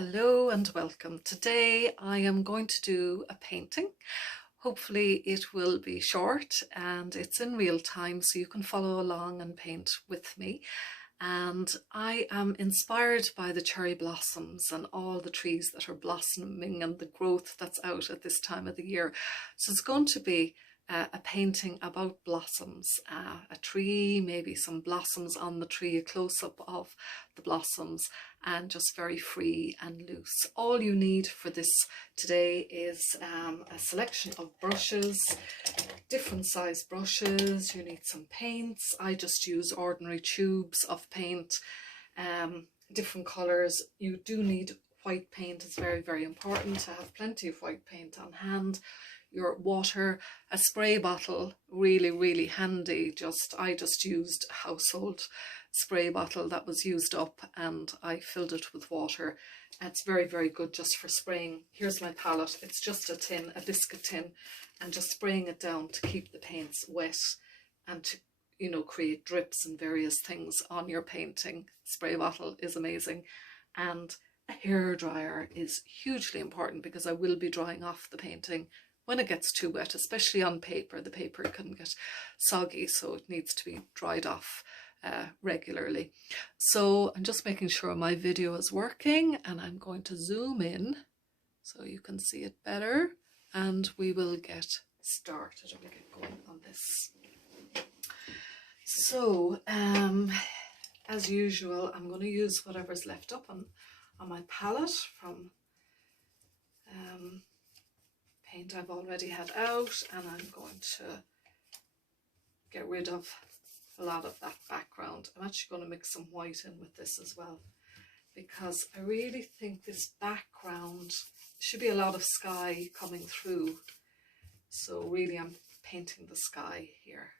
Hello and welcome. Today I am going to do a painting. Hopefully it will be short and it's in real time so you can follow along and paint with me. And I am inspired by the cherry blossoms and all the trees that are blossoming and the growth that's out at this time of the year. So it's going to be a painting about blossoms, a tree, maybe some blossoms on the tree, a close-up of the blossoms, and just very free and loose. All you need for this today is a selection of brushes, different size brushes. You need some paints. I just use ordinary tubes of paint, different colors. You do need white paint. It's very, very important to have plenty of white paint on hand. Your water, a spray bottle, really handy. I just used a household spray bottle that was used up and I filled it with water. It's very, very good just for spraying. Here's my palette. It's just a tin, a biscuit tin, and just spraying it down to keep the paints wet and to, you know, create drips and various things on your painting. Spray bottle is amazing. And a hairdryer is hugely important because I will be drying off the painting when it gets too wet, especially on paper. The paper can get soggy, so it needs to be dried off regularly. So I'm just making sure my video is working, and I'm going to zoom in so you can see it better, and we will get started. We'll get going on this. So as usual, I'm going to use whatever's left up on my palette from paint I've already had out, and I'm going to get rid of a lot of that background. I'm actually going to mix some white in with this as well, because I really think this background should be a lot of sky coming through. So really I'm painting the sky here.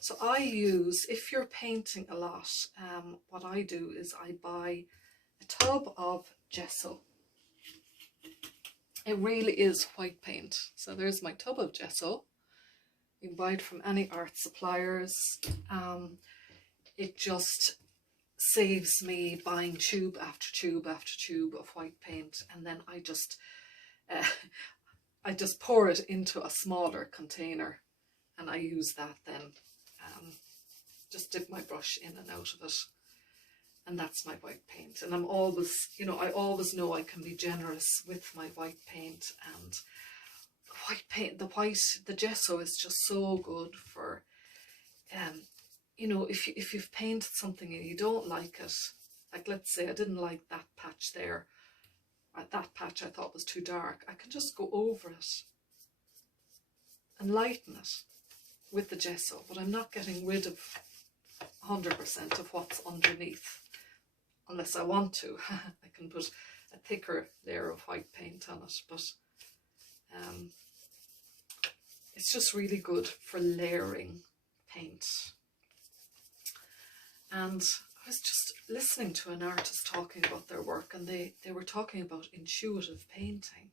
So I use, if you're painting a lot, what I do is I buy a tub of gesso. It really is white paint. So there's my tub of gesso. You can buy it from any art suppliers. It just saves me buying tube after tube after tube of white paint, and then I just pour it into a smaller container, and I use that then. Just dip my brush in and out of it, and that's my white paint. And I'm always, you know, I always know I can be generous with my white paint. And white paint, the gesso is just so good for, you know, if you've painted something and you don't like it, like let's say I didn't like that patch there, that patch I thought was too dark, I can just go over it and lighten it with the gesso, but I'm not getting rid of 100% of what's underneath unless I want to. I can put a thicker layer of white paint on it, but it's just really good for layering paint. And I was just listening to an artist talking about their work, and they were talking about intuitive painting,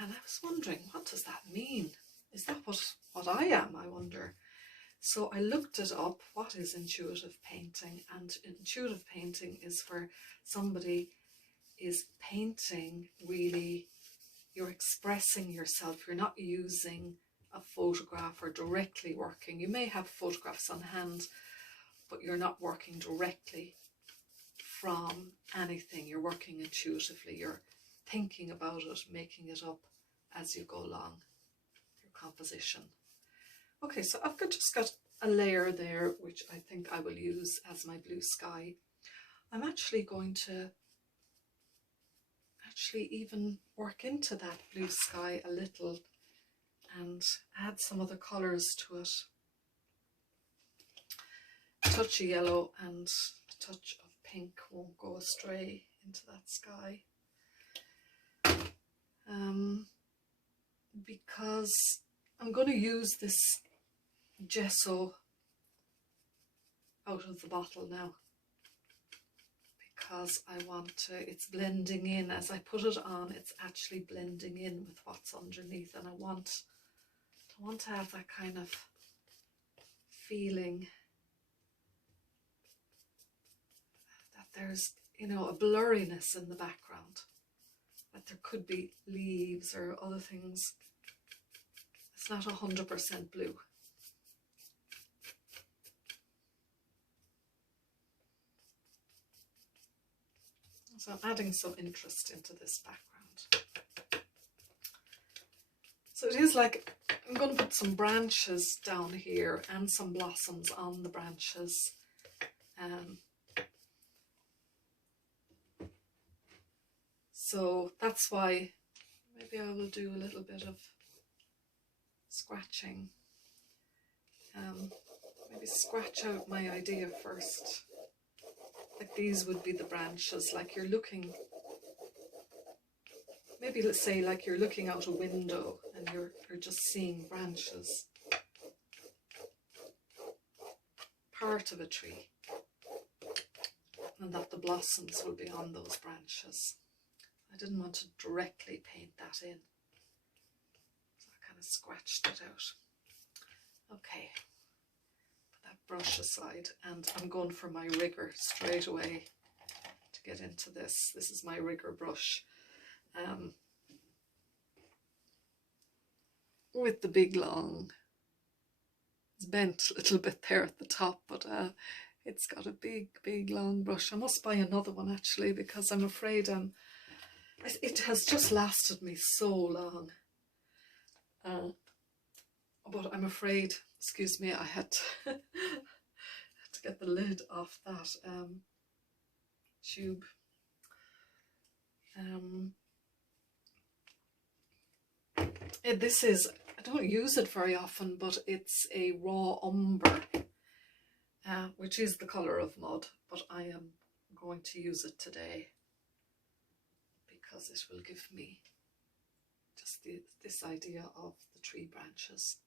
and I was wondering, what does that mean? Is that what I am, I wonder? So I looked it up. What is intuitive painting? And intuitive painting is where somebody is painting, really, you're expressing yourself. You're not using a photograph or directly working. You may have photographs on hand, but you're not working directly from anything. You're working intuitively. You're thinking about it, making it up as you go along. Composition. Okay, so I've just got a layer there which I think I will use as my blue sky. I'm actually going to even work into that blue sky a little and add some other colours to it. A touch of yellow and a touch of pink won't go astray into that sky. Because I'm going to use this gesso out of the bottle now, because I want to, it's blending in. As I put it on, it's actually blending in with what's underneath, and I want to have that kind of feeling that there's, you know, a blurriness in the background, that there could be leaves or other things. It's not 100% blue. So I'm adding some interest into this background. So it is like, I'm going to put some branches down here and some blossoms on the branches. So that's why maybe I will do a little bit of scratching. Maybe scratch out my idea first. Like these would be the branches, like you're looking, maybe let's say like you're looking out a window and you're just seeing branches. Part of a tree. And that the blossoms will be on those branches. I didn't want to directly paint that in. So I kind of scratched it out. Okay. Put that brush aside and I'm going for my rigger straight away to get into this. This is my rigger brush. With the big long, it's bent a little bit there at the top, but it's got a big long brush. I must buy another one actually, because I'm afraid it has just lasted me so long. But I'm afraid, excuse me, I had to get the lid off that tube. This is, I don't use it very often, but it's a raw umber, which is the colour of mud, but I am going to use it today because it will give me just this idea of the tree branches.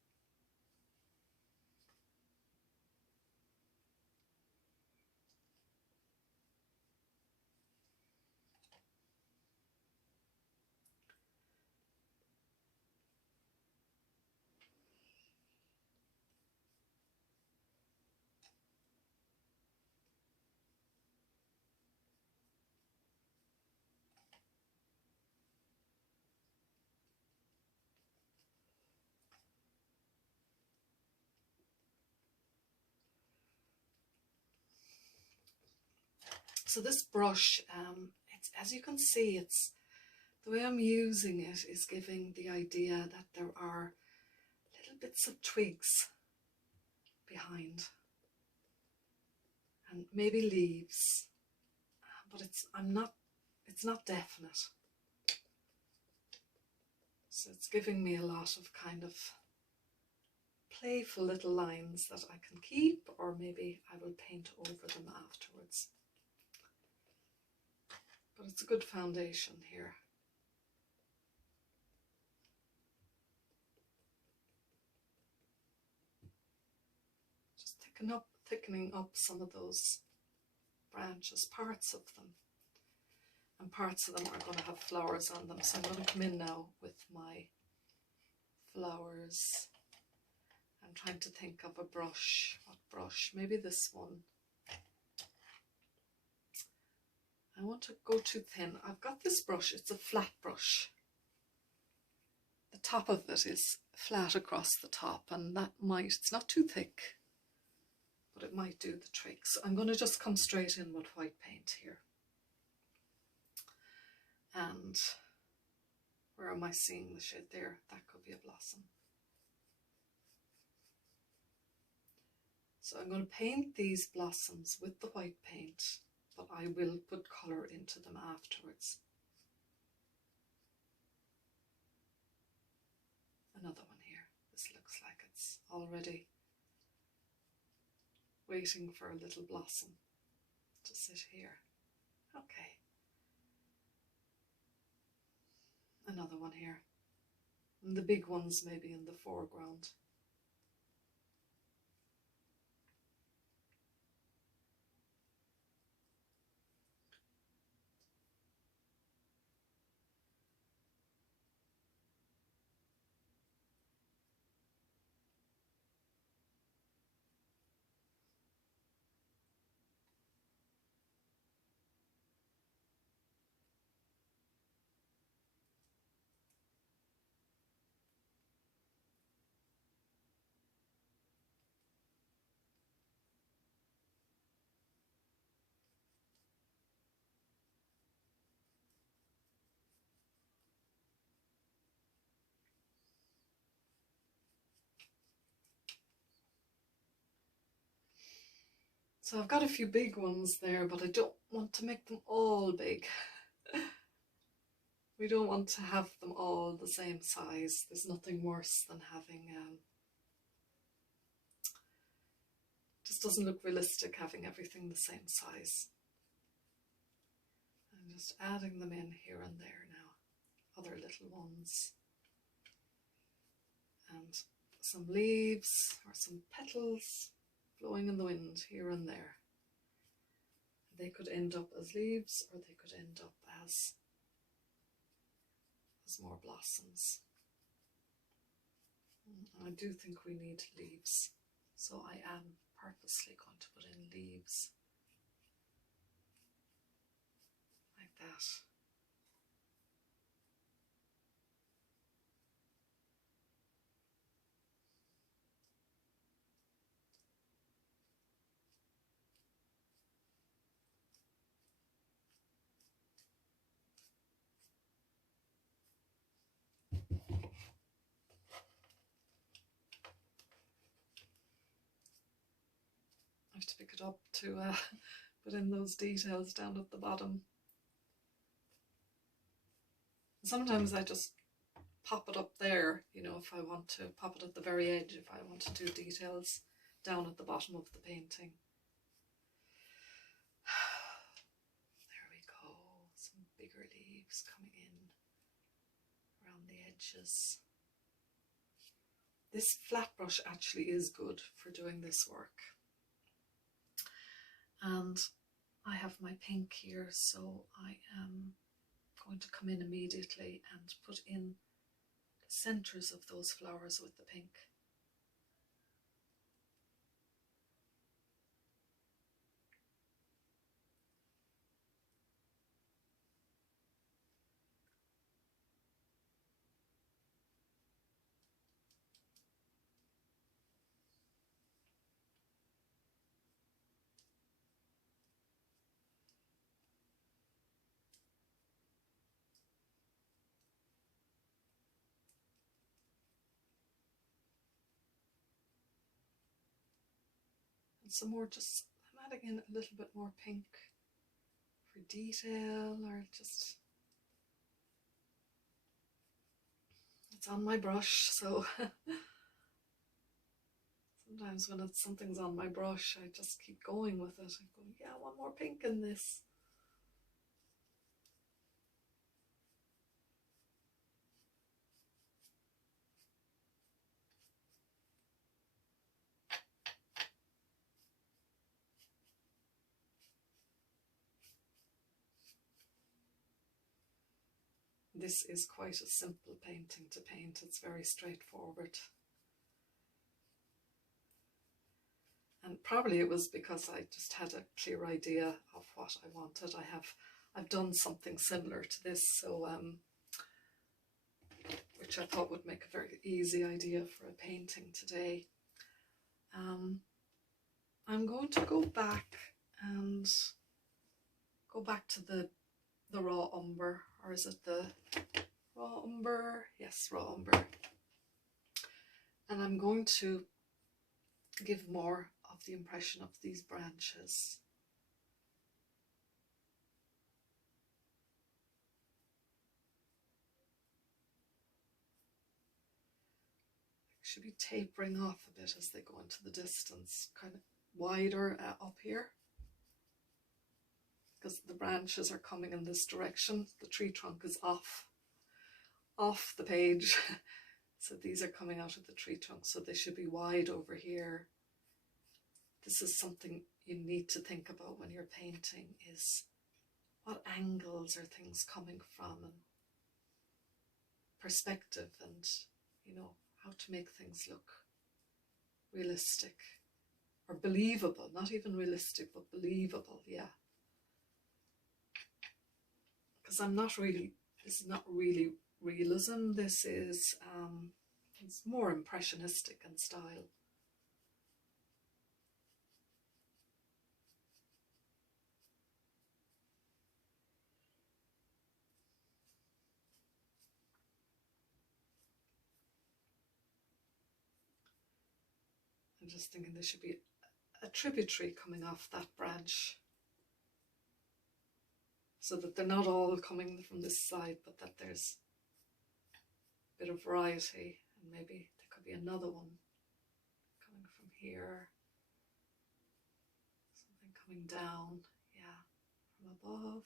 So this brush, it's, as you can see, it's the way I'm using it is giving the idea that there are little bits of twigs behind and maybe leaves, but it's not definite. So it's giving me a lot of kind of playful little lines that I can keep, or maybe I will paint over them afterwards. But it's a good foundation here. Just thickening up some of those branches, parts of them. And parts of them are going to have flowers on them. So I'm going to come in now with my flowers. I'm trying to think of a brush. What brush? Maybe this one. I want to go too thin. I've got this brush, it's a flat brush. The top of it is flat across the top, and that might, it's not too thick, but it might do the trick. So I'm going to just come straight in with white paint here. And where am I seeing the shade there? That could be a blossom. So I'm going to paint these blossoms with the white paint, but I will put colour into them afterwards. Another one here. This looks like it's already waiting for a little blossom to sit here. Okay. Another one here. And the big ones maybe in the foreground. So I've got a few big ones there, but I don't want to make them all big. We don't want to have them all the same size. There's nothing worse than having, just doesn't look realistic having everything the same size. I'm just adding them in here and there now, other little ones. And some leaves or some petals blowing in the wind here and there. They could end up as leaves, or they could end up as more blossoms. I do think we need leaves, so I am purposely going to put in leaves like that. I have to pick it up to put in those details down at the bottom. Sometimes I just pop it up there, you know, if I want to pop it at the very edge, if I want to do details down at the bottom of the painting. There we go, some bigger leaves coming in around the edges. This flat brush actually is good for doing this work. And I have my pink here, so I am going to come in immediately and put in the centres of those flowers with the pink. Some more, just I'm adding in a little bit more pink for detail, or just, it's on my brush, so sometimes when something's on my brush I just keep going with it. I'm going, yeah, I want more pink in this. This is quite a simple painting to paint, it's very straightforward. And probably it was because I just had a clear idea of what I wanted. I've done something similar to this, so which I thought would make a very easy idea for a painting today. I'm going to go back to the raw umber, or is it the raw umber? Yes, raw umber. And I'm going to give more of the impression of these branches. Should be tapering off a bit as they go into the distance, kind of wider up here, because the branches are coming in this direction. The tree trunk is off the page, so these are coming out of the tree trunk, so they should be wide over here. This is something you need to think about when you're painting, is what angles are things coming from, and perspective, and you know, how to make things look realistic or believable. Not even realistic, but believable, yeah. Because this is not really realism, this is it's more impressionistic in style. I'm just thinking there should be a tributary coming off that branch, so that they're not all coming from this side, but that there's a bit of variety, and maybe there could be another one coming from here, something coming down, yeah, from above.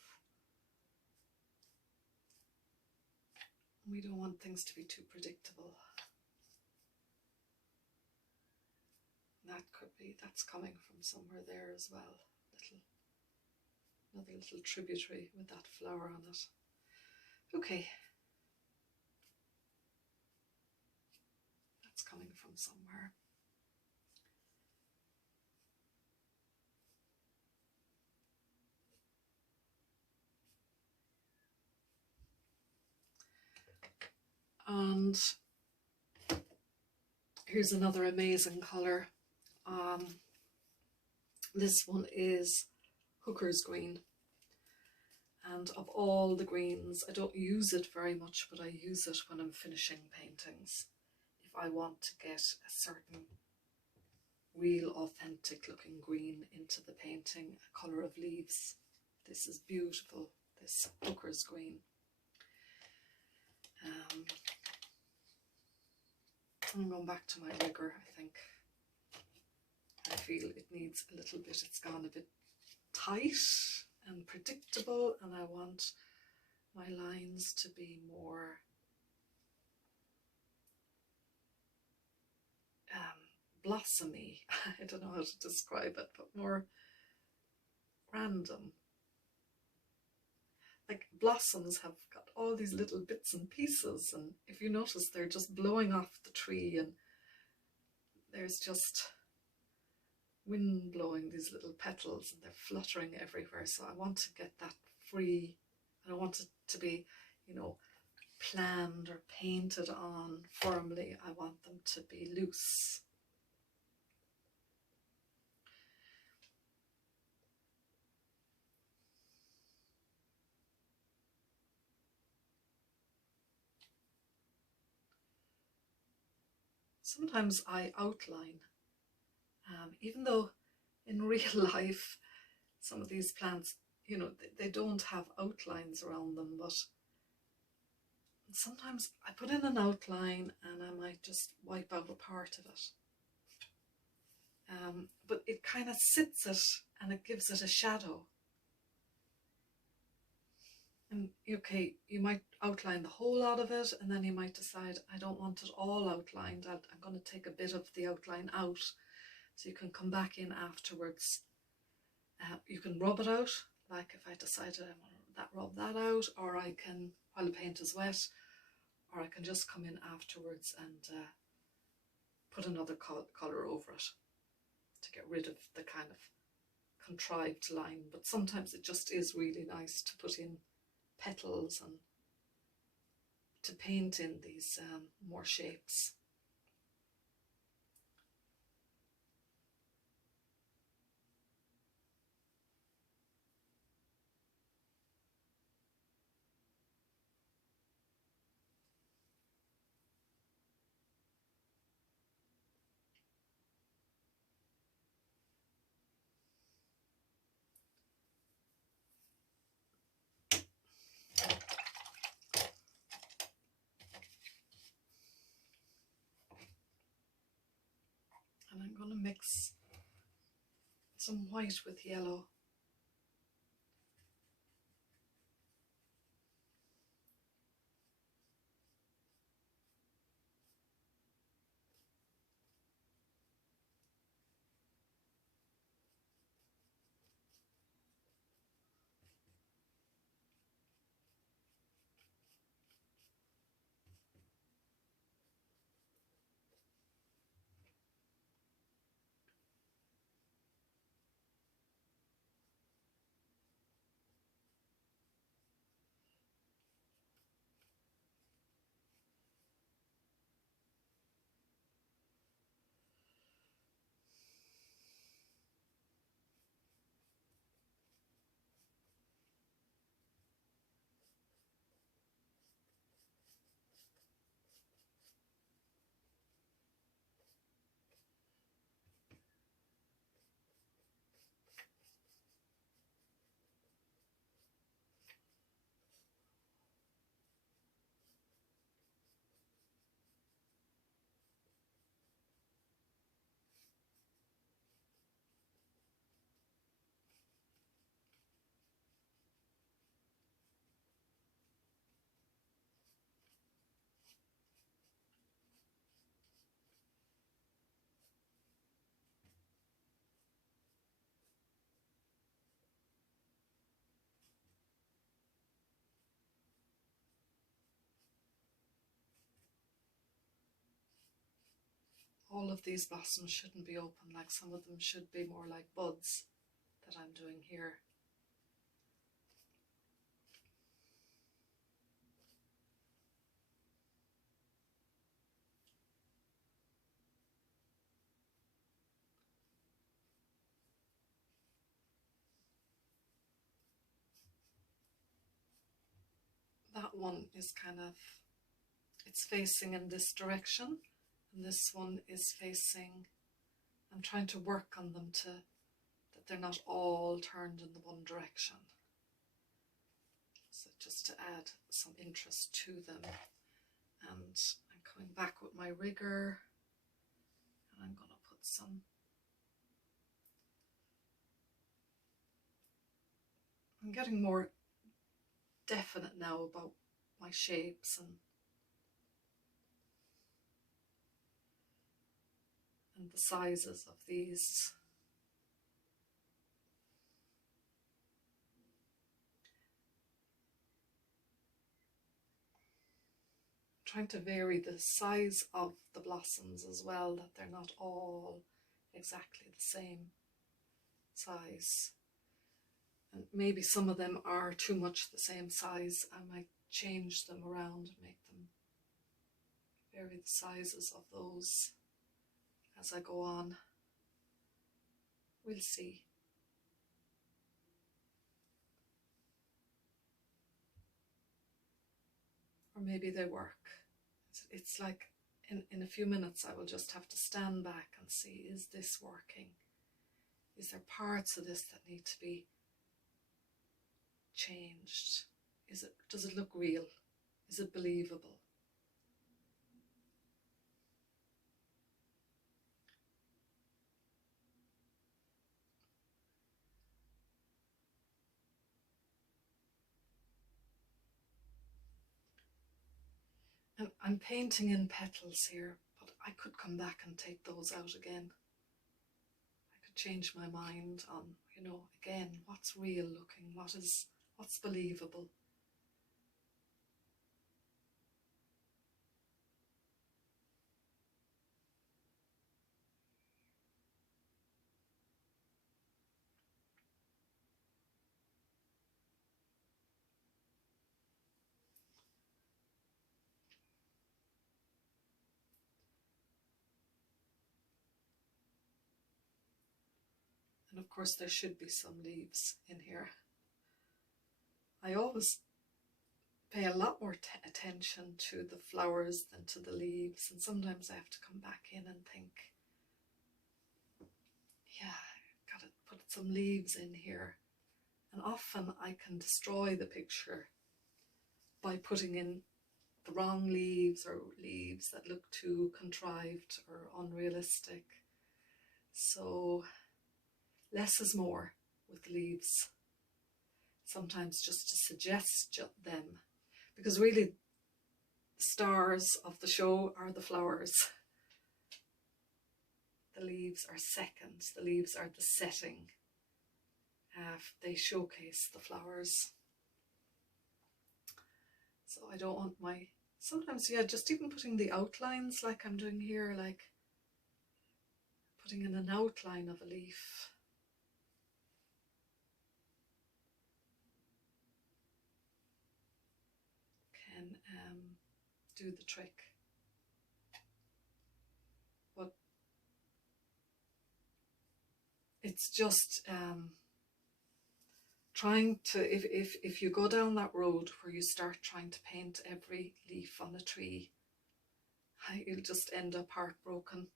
We don't want things to be too predictable. That could be, that's coming from somewhere there as well. Another little tributary with that flower on it. Okay. That's coming from somewhere. And here's another amazing colour. This one is Hooker's Green. And of all the greens, I don't use it very much, but I use it when I'm finishing paintings. If I want to get a certain real authentic looking green into the painting, a colour of leaves. This is beautiful, this Hooker's Green. I'm going back to my rigger, I think. I feel it needs a little bit, it's gone a bit tight and predictable, and I want my lines to be more blossomy. I don't know how to describe it, but more random. Like blossoms have got all these little bits and pieces, and if you notice, they're just blowing off the tree, and there's just wind blowing these little petals, and they're fluttering everywhere. So I want to get that free. I don't want it to be, you know, planned or painted on firmly. I want them to be loose. Sometimes I outline, even though in real life some of these plants, you know, they don't have outlines around them, but sometimes I put in an outline and I might just wipe out a part of it. But it kind of sits it and it gives it a shadow. And okay, you might outline the whole lot of it, and then you might decide, I don't want it all outlined. I'm going to take a bit of the outline out, so you can come back in afterwards. You can rub it out, like if I decided I want to rub that out, or I can, while the paint is wet, or I can just come in afterwards and put another colour over it to get rid of the kind of contrived line. But sometimes it just is really nice to put in petals and to paint in these more shapes. And I'm going to mix some white with yellow. all of these blossoms shouldn't be open, like some of them should be more like buds that I'm doing here. That one is kind of, it's facing in this direction, and this one is facing, I'm trying to work on them to, that they're not all turned in the one direction. So just to add some interest to them. And I'm coming back with my rigger, and I'm going to put some, I'm getting more definite now about my shapes and the sizes of these. Trying to vary the size of the blossoms as well, that they're not all exactly the same size. And maybe some of them are too much the same size. I might change them around and make them vary the sizes of those as I go on. We'll see. Or maybe they work. It's like in a few minutes I will just have to stand back and see, is this working? Is there parts of this that need to be changed? Does it look real? Is it believable? And I'm painting in petals here, but I could come back and take those out again. I could change my mind on, you know, again, what's real looking, what's believable. And of course there should be some leaves in here. I always pay a lot more attention to the flowers than to the leaves, and sometimes I have to come back in and think, yeah, I've got to put some leaves in here. And often I can destroy the picture by putting in the wrong leaves, or leaves that look too contrived or unrealistic. So less is more with leaves. Sometimes just to suggest them, because really the stars of the show are the flowers. The leaves are seconds, the leaves are the setting. They showcase the flowers. So I don't want my, sometimes, yeah, just even putting the outlines like I'm doing here, like putting in an outline of a leaf. Can do the trick. But it's just trying to, if you go down that road where you start trying to paint every leaf on a tree, you'll just end up heartbroken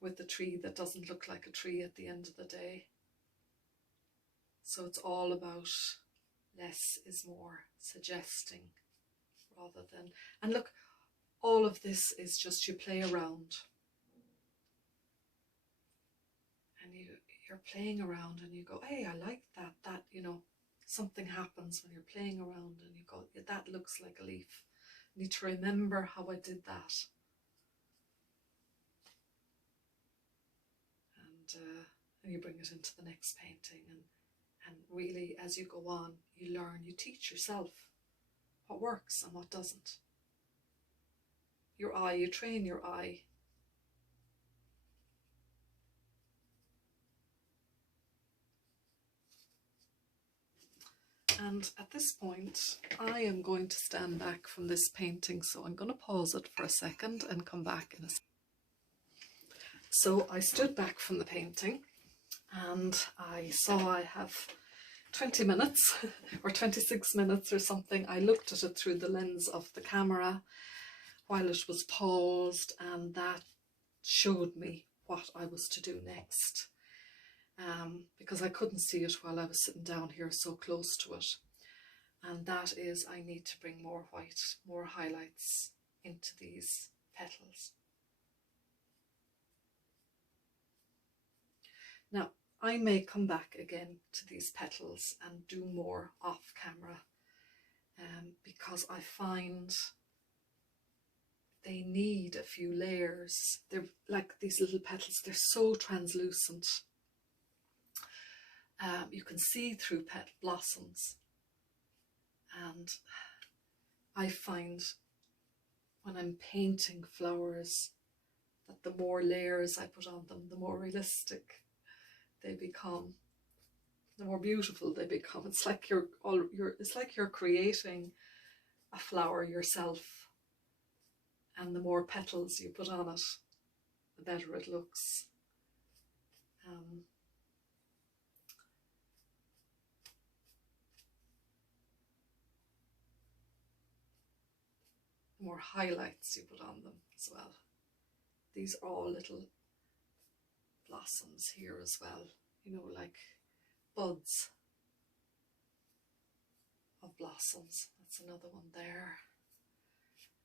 with a tree that doesn't look like a tree at the end of the day. So it's all about less is more, suggesting rather than, and look, all of this is just you play around. And you're playing around and you go, hey, I like that, you know, something happens when you're playing around and you go, yeah, that looks like a leaf. I need to remember how I did that. And you bring it into the next painting, and really as you go on, you learn, you teach yourself what works and what doesn't. Your eye, you train your eye And at this point, I am going to stand back from this painting, so I'm going to pause it for a second and come back in a second. So I stood back from the painting and I saw I have 20 minutes or 26 minutes or something. I looked at it through the lens of the camera while it was paused, and that showed me what I was to do next, because I couldn't see it while I was sitting down here so close to it. And that is, I need to bring more white, more highlights into these petals. Now, I may come back again to these petals and do more off camera, because I find they need a few layers. They're like these little petals, they're so translucent. You can see through petal blossoms, and I find when I'm painting flowers that the more layers I put on them, the more realistic they become, the more beautiful they become. It's like it's like you're creating a flower yourself, and the more petals you put on it, the better it looks. The more highlights you put on them as well. These are all little blossoms here as well, you know, like buds of blossoms. That's another one there.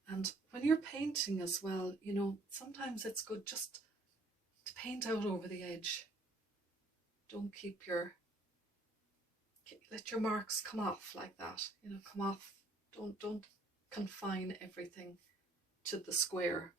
And when you're painting as well, you know, sometimes it's good just to paint out over the edge. Don't let your marks come off like that, you know, come off. Don't confine everything to the square.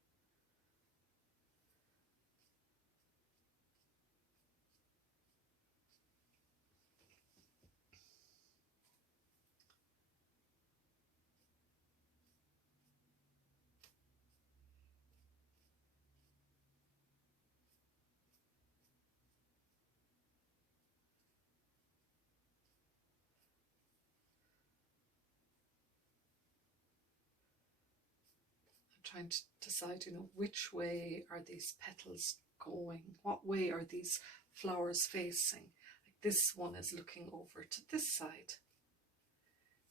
Trying to decide, you know, which way are these petals going? What way are these flowers facing? Like this one is looking over to this side,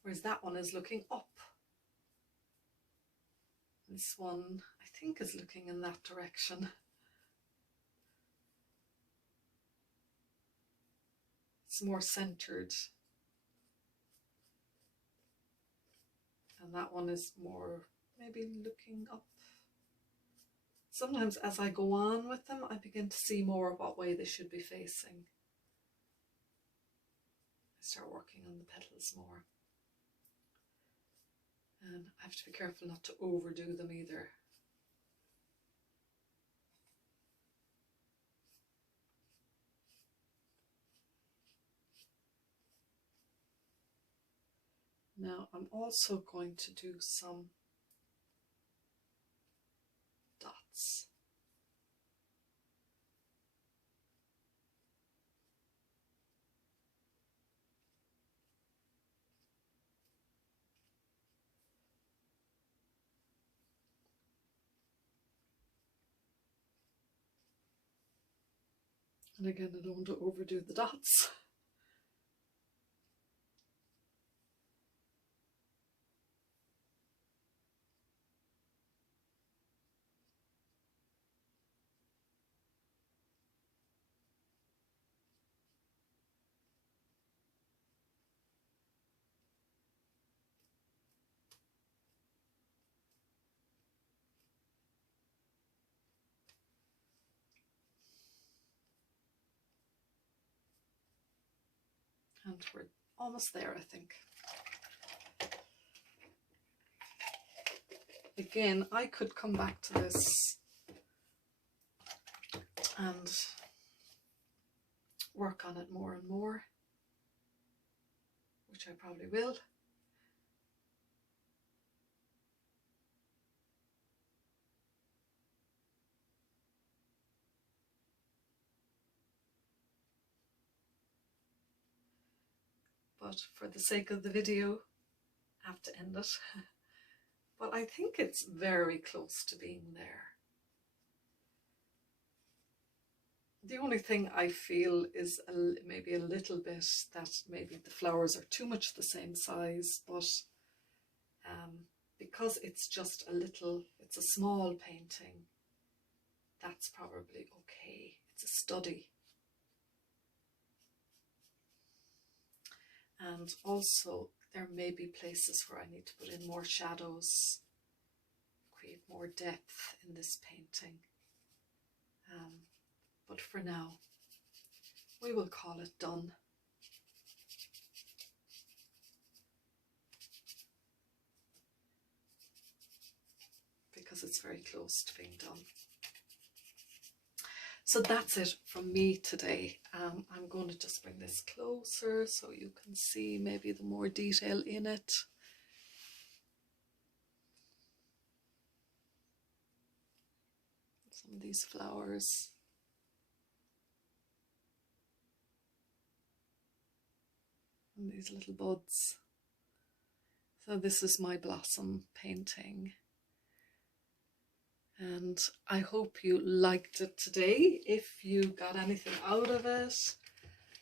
whereas that one is looking up. This one, I think, is looking in that direction. It's more centered. And that one is more maybe looking up. Sometimes as I go on with them, I begin to see more of what way they should be facing. I start working on the petals more. And I have to be careful not to overdo them either. Now I'm also going to do some dots. And again, I don't want to overdo the dots. And we're almost there, I think. Again, I could come back to this and work on it more and more, which I probably will. but for the sake of the video, I have to end it. But I think it's very close to being there. The only thing I feel is maybe a little bit that maybe the flowers are too much the same size, but because it's just it's a small painting, that's probably okay. It's a study. And also there may be places where I need to put in more shadows, create more depth in this painting. But for now, we will call it done. Because it's very close to being done. So that's it from me today. I'm going to just bring this closer so you can see maybe the more detail in it. Some of these flowers. And these little buds. So this is my blossom painting. And I hope you liked it today. If you got anything out of it.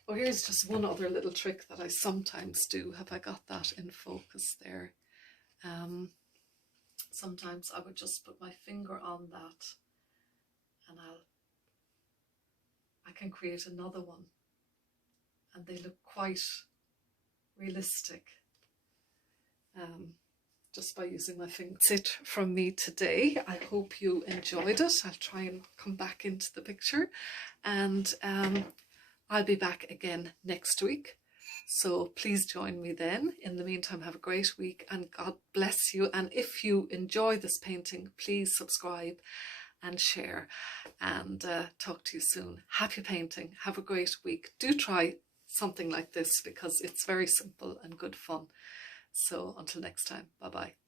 Oh, here's just one other little trick that I sometimes do. Have I got that in focus there? Sometimes I would just put my finger on that and I can create another one. And they look quite realistic. Just by using my finger. That's it from me today. I hope you enjoyed it. I'll try and come back into the picture, and I'll be back again next week. So please join me then. In the meantime, have a great week and God bless you. And if you enjoy this painting, please subscribe and share, and talk to you soon. Happy painting. Have a great week. Do try something like this because it's very simple and good fun. So until next time, bye bye.